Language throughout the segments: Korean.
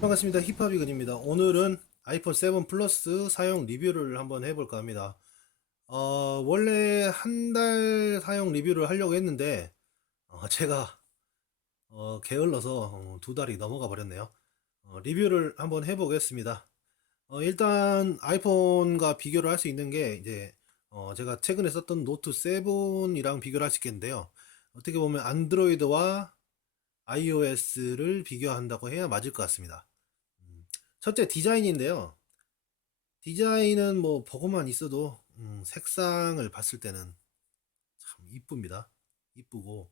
반갑습니다. 힙합이근입니다. 오늘은 아이폰 7 플러스 사용 리뷰를 한번 해볼까 합니다. 원래 한 달 사용 리뷰를 하려고 했는데, 제가, 게을러서 두 달이 넘어가 버렸네요. 리뷰를 한번 해보겠습니다. 일단 아이폰과 비교를 할 수 있는 게, 이제, 제가 최근에 썼던 노트 7이랑 비교를 할 수 있겠는데요. 어떻게 보면 안드로이드와 iOS를 비교한다고 해야 맞을 것 같습니다. 첫째 디자인인데요. 디자인은 뭐 보고만 있어도 색상을 봤을 때는 참 이쁩니다. 이쁘고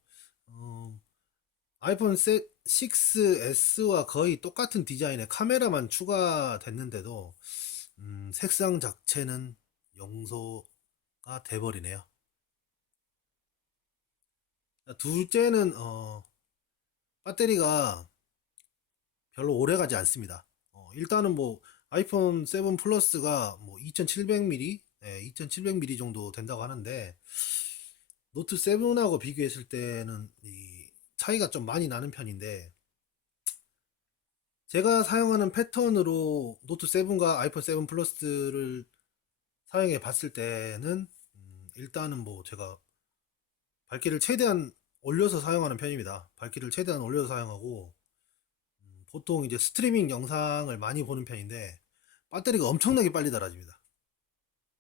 아이폰 6S와 거의 똑같은 디자인에 카메라만 추가됐는데도 색상 자체는 용서가 돼버리네요. 둘째는 배터리가 별로 오래 가지 않습니다. 일단은 뭐 아이폰 7 플러스가 뭐 2700mAh, 2700mAh 정도 된다고 하는데 노트 7하고 비교했을 때는 이 차이가 좀 많이 나는 편인데 제가 사용하는 패턴으로 노트 7과 아이폰 7 플러스를 사용해 봤을 때는 일단은 뭐 제가 밝기를 최대한 올려서 사용하는 편입니다. 밝기를 최대한 올려서 사용하고 보통 이제 스트리밍 영상을 많이 보는 편인데 배터리가 엄청나게 빨리 닳아집니다.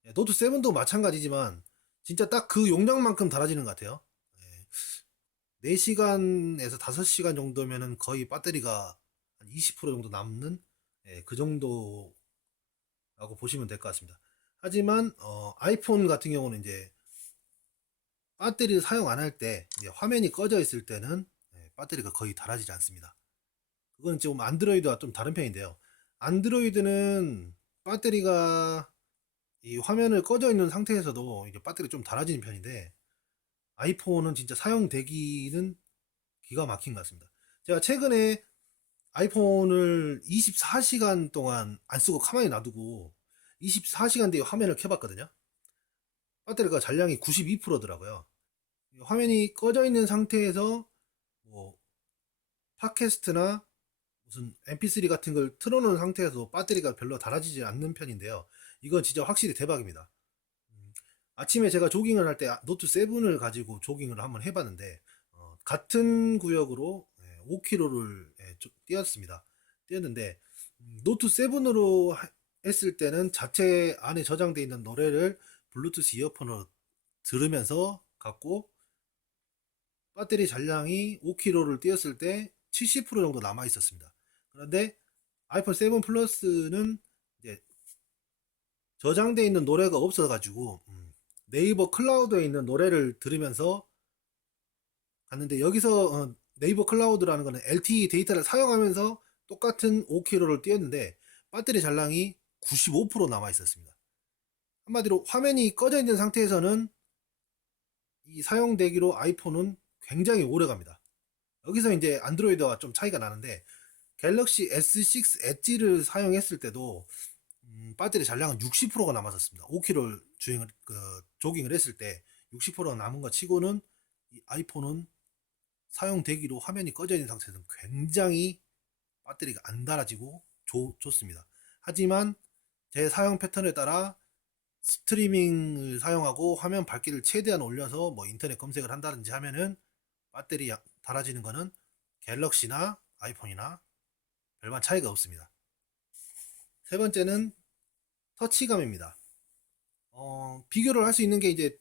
예, 노트 7도 마찬가지지만 진짜 딱 그 용량만큼 닳아지는 것 같아요. 예, 4시간에서 5시간 정도면은 거의 배터리가 한 20% 정도 남는 그 정도라고 보시면 될 것 같습니다. 하지만 아이폰 같은 경우는 이제 배터리를 사용 안 할 때 화면이 꺼져 있을 때는 배터리가 거의 닳아지지 않습니다. 그건 좀 안드로이드와 좀 다른 편인데요. 안드로이드는 배터리가 이 화면을 꺼져 있는 상태에서도 이게 배터리 좀 닳아지는 편인데 아이폰은 진짜 사용되기는 기가 막힌 것 같습니다. 제가 최근에 아이폰을 24시간 동안 안 쓰고 가만히 놔두고 24시간 뒤에 화면을 켜봤거든요. 배터리가 잔량이 92%더라고요. 화면이 꺼져 있는 상태에서 뭐 팟캐스트나 무슨 MP3 같은 걸 틀어놓은 상태에서 배터리가 별로 닳아지지 않는 편인데요. 이건 진짜 확실히 대박입니다. 아침에 제가 조깅을 할 때 노트 7을 가지고 조깅을 한번 해봤는데 같은 구역으로 5km를 뛰었습니다. 뛰었는데 노트 7으로 했을 때는 자체 안에 저장되어 있는 노래를 블루투스 이어폰으로 들으면서 갔고 배터리 잔량이 5km를 뛰었을 때 70% 정도 남아 있었습니다. 그런데 아이폰 7 플러스는 이제 저장되어 있는 노래가 없어가지고 네이버 클라우드에 있는 노래를 들으면서 갔는데 여기서 네이버 클라우드라는 거는 LTE 데이터를 사용하면서 똑같은 5km를 뛰었는데 배터리 잔량이 95% 남아 있었습니다. 한마디로 화면이 꺼져 있는 상태에서는 이 사용되기로 아이폰은 굉장히 오래 갑니다. 여기서 이제 안드로이드와 좀 차이가 나는데 갤럭시 S6 엣지를 사용했을 때도 배터리 잔량은 60%가 남았었습니다. 5km 주행을 조깅을 했을 때 60%가 남은 것 치고는 이 아이폰은 사용되기로 화면이 꺼져 있는 상태에서는 굉장히 배터리가 안 달아지고 좋습니다. 하지만 제 사용 패턴에 따라 스트리밍을 사용하고 화면 밝기를 최대한 올려서 뭐 인터넷 검색을 한다든지 하면은 배터리 달아지는 거는 갤럭시나 아이폰이나 별반 차이가 없습니다. 세 번째는 터치감입니다. 비교를 할 수 있는 게 이제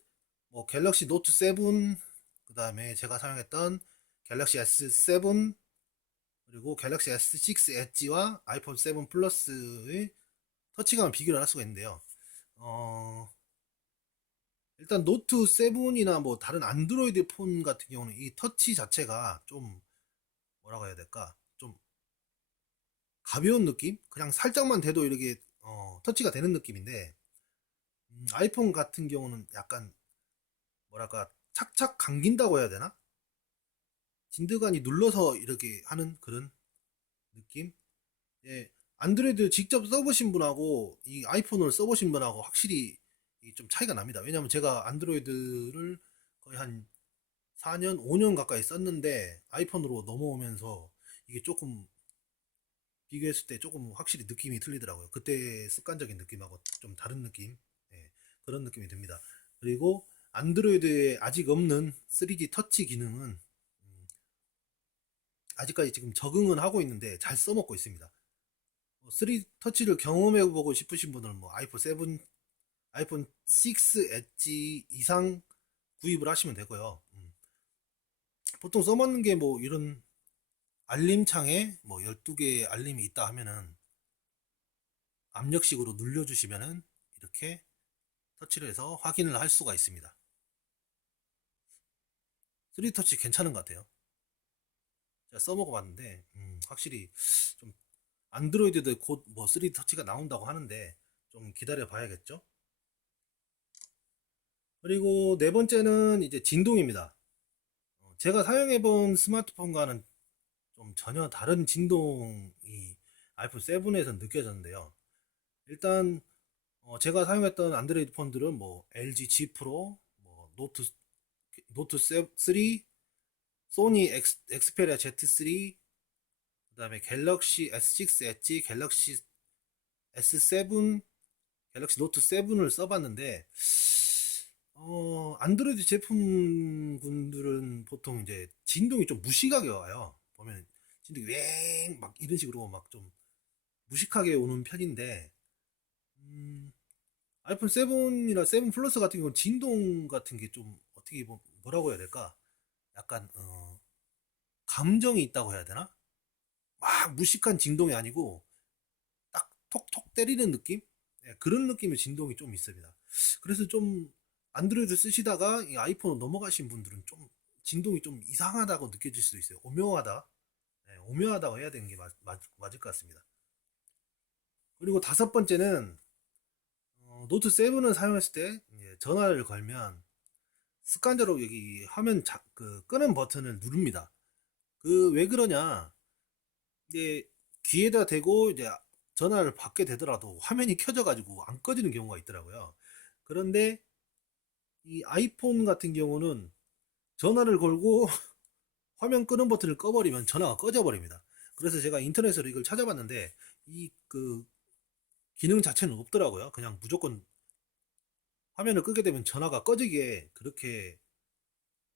뭐 갤럭시 노트 7, 그 다음에 제가 사용했던 갤럭시 S7, 그리고 갤럭시 S6 엣지와 아이폰 7 플러스의 터치감을 비교를 할 수가 있는데요. 어, 일단 노트 7이나 뭐 다른 안드로이드 폰 같은 경우는 이 터치 자체가 좀 뭐라고 해야 될까? 좀 가벼운 느낌? 그냥 살짝만 대도 이렇게 터치가 되는 느낌인데 아이폰 같은 경우는 약간 뭐랄까 착착 감긴다고 해야 되나? 진드간이 눌러서 이렇게 하는 그런 느낌? 예, 안드로이드 직접 써보신 분하고 이 아이폰을 써보신 분하고 확실히 좀 차이가 납니다. 왜냐면 제가 안드로이드를 거의 한 4년, 5년 가까이 썼는데 아이폰으로 넘어오면서 이게 조금 비교했을 때 조금 확실히 느낌이 틀리더라고요. 그때 습관적인 느낌하고 좀 다른 느낌, 예, 그런 느낌이 듭니다. 그리고 안드로이드에 아직 없는 3D 터치 기능은 아직까지 지금 적응은 하고 있는데 잘 써먹고 있습니다. 3D 터치를 경험해보고 싶으신 분들은 뭐 아이폰 7, 아이폰 6 엣지 이상 구입을 하시면 되고요. 보통 써먹는 게 뭐 이런 알림창에 뭐 12개의 알림이 있다 하면은 압력식으로 눌러주시면은 이렇게 터치를 해서 확인을 할 수가 있습니다. 3D 터치 괜찮은 것 같아요. 제가 써먹어 봤는데 확실히 좀 안드로이드도 곧 뭐 3D 터치가 나온다고 하는데 좀 기다려 봐야겠죠. 그리고 네 번째는 이제 진동입니다. 제가 사용해 본 스마트폰과는 좀 전혀 다른 진동이 아이폰 7에서 느껴졌는데요. 일단 제가 사용했던 안드로이드 폰들은 뭐 LG G 프로, 뭐 노트 3, 소니 엑스페리아 Z3, 그다음에 갤럭시 S6 엣지, 갤럭시 S7, 갤럭시 노트 7을 써봤는데 안드로이드 제품군들은 보통 이제 진동이 좀 무식하게 와요. 보면 진동이 웽막 이런 식으로 막 좀 무식하게 오는 편인데 아이폰 7이나 7 플러스 같은 경우는 진동 같은 게 좀 어떻게 뭐라고 해야 될까? 약간 감정이 있다고 해야 되나? 막 무식한 진동이 아니고 딱 톡톡 때리는 느낌? 네, 그런 느낌의 진동이 좀 있습니다. 그래서 좀 안드로이드 쓰시다가 이 아이폰으로 넘어가신 분들은 좀 진동이 좀 이상하다고 느껴질 수도 있어요. 오묘하다. 네, 오묘하다고 해야 되는 게 맞을 것 같습니다. 그리고 다섯 번째는 노트 7을 사용했을 때 전화를 걸면 습관적으로 여기 화면 그 끄는 버튼을 누릅니다. 그 왜 그러냐? 이제 귀에다 대고 이제 전화를 받게 되더라도 화면이 켜져가지고 안 꺼지는 경우가 있더라고요. 그런데 이 아이폰 같은 경우는 전화를 걸고 화면 끄는 버튼을 꺼버리면 전화가 꺼져 버립니다. 그래서 제가 인터넷으로 이걸 찾아봤는데 이 그 기능 자체는 없더라고요. 그냥 무조건 화면을 끄게 되면 전화가 꺼지게 그렇게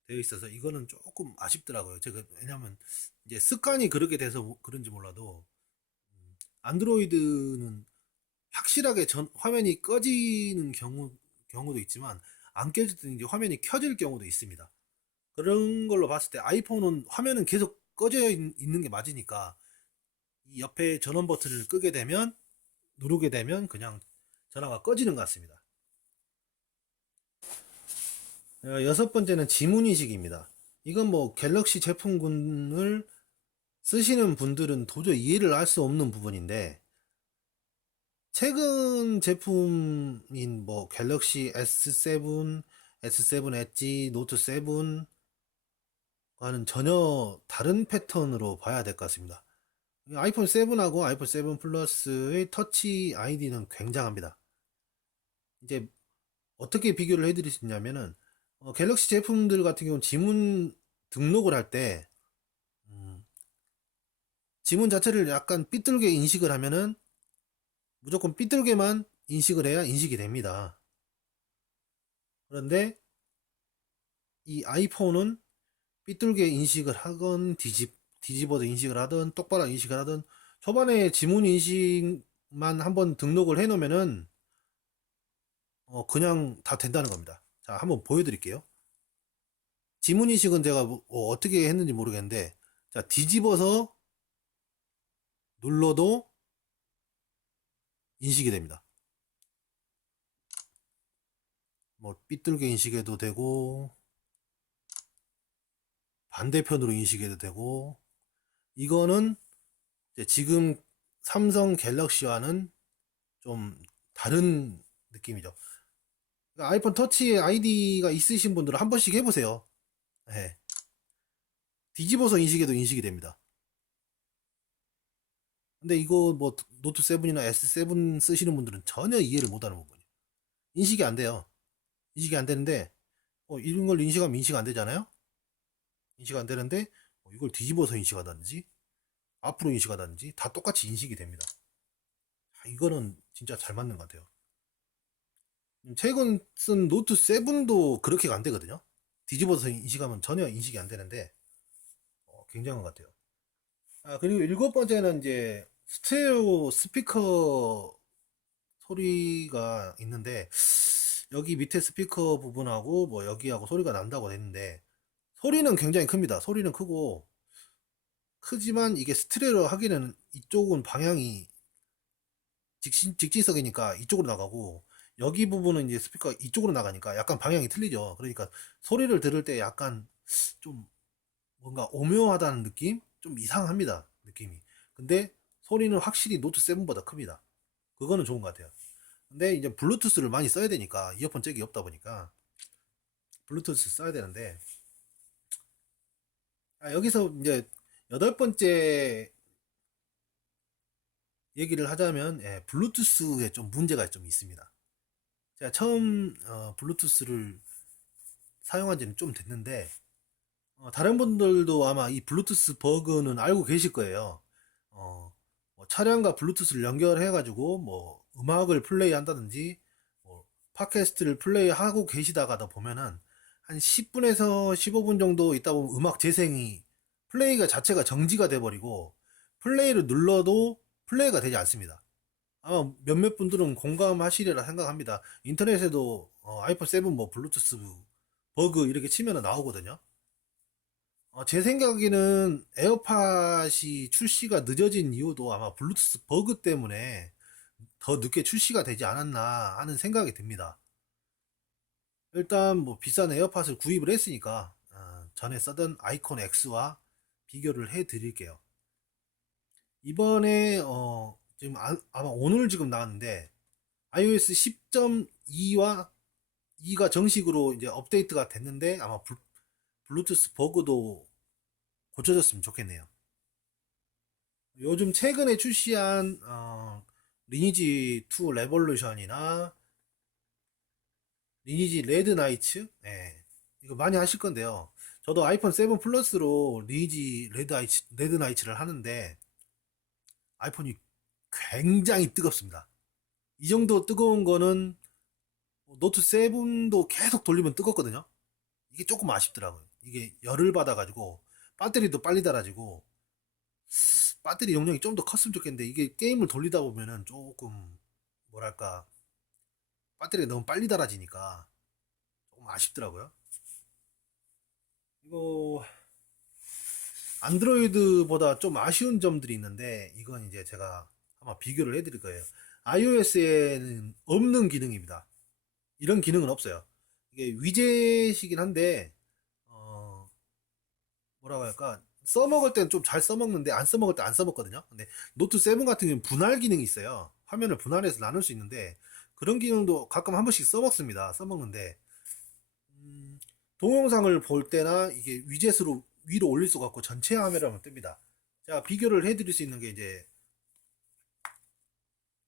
되어 있어서 이거는 조금 아쉽더라고요. 제가 왜냐면 이제 습관이 그렇게 돼서 그런지 몰라도 안드로이드는 확실하게 화면이 꺼지는 경우도 있지만 안 켜질 때 이제 화면이 켜질 경우도 있습니다. 그런 걸로 봤을 때 아이폰은 화면은 계속 꺼져 있는 게 맞으니까 이 옆에 전원 버튼을 끄게 되면 누르게 되면 그냥 전화가 꺼지는 것 같습니다. 여섯 번째는 지문인식입니다. 이건 뭐 갤럭시 제품군을 쓰시는 분들은 도저히 이해를 할 수 없는 부분인데 최근 제품인 뭐 갤럭시 S7, S7 엣지, 노트 7과는 전혀 다른 패턴으로 봐야 될 것 같습니다. 아이폰 7하고 아이폰 7 플러스의 터치 아이디는 굉장합니다. 이제 어떻게 비교를 해드릴 수 있냐면은 갤럭시 제품들 같은 경우는 지문 등록을 할 때 지문 자체를 약간 삐뚤게 인식을 하면은 무조건 삐뚤게만 인식을 해야 인식이 됩니다. 그런데 이 아이폰은 삐뚤게 인식을 하건 뒤집어서 인식을 하든 똑바로 인식을 하든 초반에 지문 인식만 한번 등록을 해 놓으면은 그냥 다 된다는 겁니다. 자, 한번 보여드릴게요. 지문 인식은 제가 어떻게 했는지 모르겠는데 자, 뒤집어서 눌러도 인식이 됩니다. 뭐 삐뚤게 인식해도 되고 반대편으로 인식해도 되고 이거는 지금 삼성 갤럭시와는 좀 다른 느낌이죠. 그러니까 아이폰 터치 아이디가 있으신 분들은 한 번씩 해보세요. 네. 뒤집어서 인식해도 인식이 됩니다. 근데 이거 뭐 노트 7이나 S7 쓰시는 분들은 전혀 이해를 못하는 부분이에요. 인식이 안 돼요. 인식이 안 되는데 이런 걸 인식하면 인식 안 되잖아요. 인식 안 되는데 이걸 뒤집어서 인식하다든지 앞으로 인식하다든지 다 똑같이 인식이 됩니다. 이거는 진짜 잘 맞는 것 같아요. 최근 쓴 노트 7도 그렇게가 안 되거든요. 뒤집어서 인식하면 전혀 인식이 안 되는데 굉장한 것 같아요. 그리고 일곱 번째는 이제 스테레오 스피커 소리가 있는데 여기 밑에 스피커 부분하고 뭐 여기하고 소리가 난다고 했는데 소리는 굉장히 큽니다. 소리는 크고 크지만 이게 스테레오 하기는 이쪽은 방향이 직진석이니까 이쪽으로 나가고 여기 부분은 이제 스피커 이쪽으로 나가니까 약간 방향이 틀리죠. 그러니까 소리를 들을 때 약간 좀 뭔가 오묘하다는 느낌? 좀 이상합니다. 느낌이. 근데 소리는 확실히 노트 7보다 큽니다. 그거는 좋은 것 같아요. 근데 이제 블루투스를 많이 써야 되니까 이어폰 잭이 없다 보니까 블루투스 써야 되는데 여기서 이제 여덟 번째 얘기를 하자면 블루투스에 좀 문제가 좀 있습니다. 제가 처음 블루투스를 사용한 지는 좀 됐는데 다른 분들도 아마 이 블루투스 버그는 알고 계실 거예요. 뭐 차량과 블루투스를 연결해 가지고 뭐 음악을 플레이 한다든지 뭐 팟캐스트를 플레이 하고 계시다가다 보면은 한 10분에서 15분 정도 있다 보면 음악 재생이 플레이가 자체가 정지가 돼 버리고 플레이를 눌러도 플레이가 되지 않습니다. 아마 몇몇 분들은 공감하시리라 생각합니다. 인터넷에도 아이폰 7 뭐 블루투스 버그 이렇게 치면은 나오거든요. 제 생각에는 에어팟이 출시가 늦어진 이유도 아마 블루투스 버그 때문에 더 늦게 출시가 되지 않았나 하는 생각이 듭니다. 일단 뭐 비싼 에어팟을 구입을 했으니까 전에 쓰던 아이콘 X와 비교를 해 드릴게요. 이번에 지금 아마 오늘 지금 나왔는데 iOS 10.2와 2가 정식으로 이제 업데이트가 됐는데 아마 블루투스 버그도 고쳐졌으면 좋겠네요. 요즘 최근에 출시한 리니지 2 레볼루션이나 리니지 레드 나이츠 이거 많이 하실 건데요. 저도 아이폰 7 플러스로 리니지 레드 나이츠를 하는데 아이폰이 굉장히 뜨겁습니다. 이 정도 뜨거운 거는 노트 7도 계속 돌리면 뜨겁거든요. 이게 조금 아쉽더라고요. 이게 열을 받아가지고 배터리도 빨리 닳아지고 배터리 용량이 좀 더 컸으면 좋겠는데 이게 게임을 돌리다 보면은 조금 뭐랄까 배터리가 너무 빨리 닳아지니까 조금 아쉽더라고요. 이거 안드로이드보다 좀 아쉬운 점들이 있는데 이건 이제 제가 아마 비교를 해드릴 거예요. iOS에는 없는 기능입니다. 이런 기능은 없어요. 이게 위젯이긴 한데 뭐라고 할까 써먹을 때는 좀 잘 써먹는데 안 써먹을 때 안 써먹거든요. 근데 노트 7 같은 경우는 분할 기능이 있어요. 화면을 분할해서 나눌 수 있는데 그런 기능도 가끔 한 번씩 써먹습니다. 써먹는데 동영상을 볼 때나 이게 위젯으로 위로 올릴 수가 없고 전체 화면이라면 뜹니다. 자 비교를 해드릴 수 있는 게 이제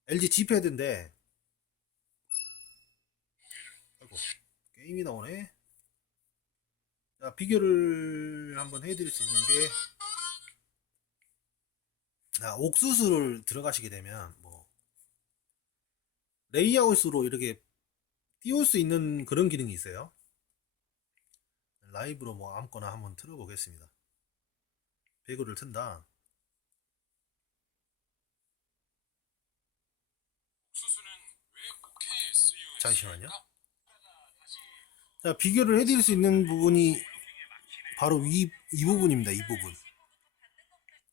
LG G 패드인데 아이고, 게임이 나오네. 자 비교를 한번 해드릴 수 있는 게 옥수수를 들어가시게 되면 뭐 레이아웃으로 이렇게 띄울 수 있는 그런 기능이 있어요. 라이브로 뭐 아무거나 한번 틀어보겠습니다. 배그를 튼다. 잠시만요. 자, 비교를 해드릴 수 있는 부분이 바로 이 부분입니다. 이 부분.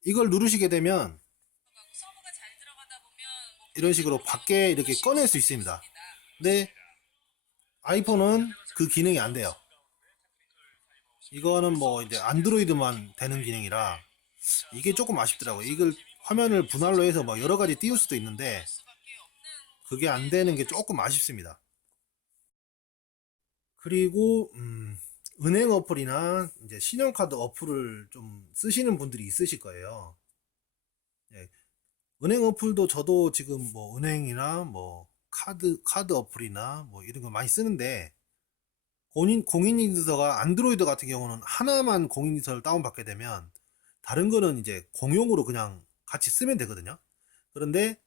이걸 누르시게 되면 이런 식으로 밖에 이렇게 꺼낼 수 있습니다. 근데 아이폰은 그 기능이 안 돼요. 이거는 뭐 이제 안드로이드만 되는 기능이라 이게 조금 아쉽더라고요. 이걸 화면을 분할로 해서 뭐 여러 가지 띄울 수도 있는데 그게 안 되는 게 조금 아쉽습니다. 그리고 은행 어플이나 이제 신용카드 어플을 좀 쓰시는 분들이 있으실 거예요. 예, 은행 어플도 저도 지금 뭐 은행이나 뭐 카드 어플이나 뭐 이런 거 많이 쓰는데 공인인증서가 안드로이드 같은 경우는 하나만 공인인증서를 다운받게 되면 다른 거는 이제 공용으로 그냥 같이 쓰면 되거든요. 그런데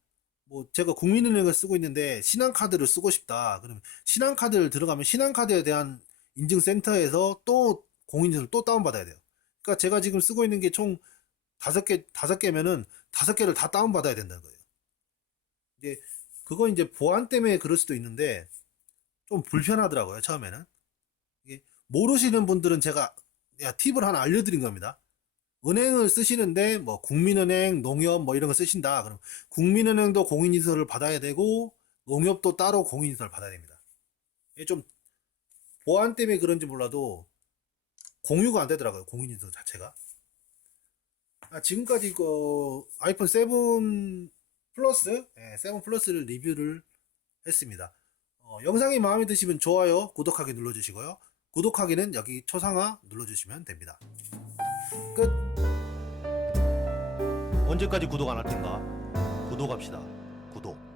뭐 제가 국민은행을 쓰고 있는데 신한카드를 쓰고 싶다. 그러면 신한카드를 들어가면 신한카드에 대한 인증센터에서 또 공인인증을 또 다운받아야 돼요. 그러니까 제가 지금 쓰고 있는 게 총 다섯 개면은 5개를 다 다운받아야 된다는 거예요. 이제 그거 이제 보안 때문에 그럴 수도 있는데 좀 불편하더라고요, 처음에는. 이게 모르시는 분들은 제가 팁을 하나 알려드린 겁니다. 은행을 쓰시는데 뭐 국민은행, 농협 뭐 이런 거 쓰신다. 그럼 국민은행도 공인인증서를 받아야 되고 농협도 따로 공인인증서를 받아야 됩니다. 이게 좀 보안 때문에 그런지 몰라도 공유가 안 되더라고요, 공인인증서 자체가. 지금까지 그 아이폰 7 플러스, 7 플러스를 리뷰를 했습니다. 영상이 마음에 드시면 좋아요, 구독하기 눌러주시고요. 구독하기는 여기 초상화 눌러주시면 됩니다. 끝. 언제까지 구독 안 할 텐가? 구독합시다. 구독.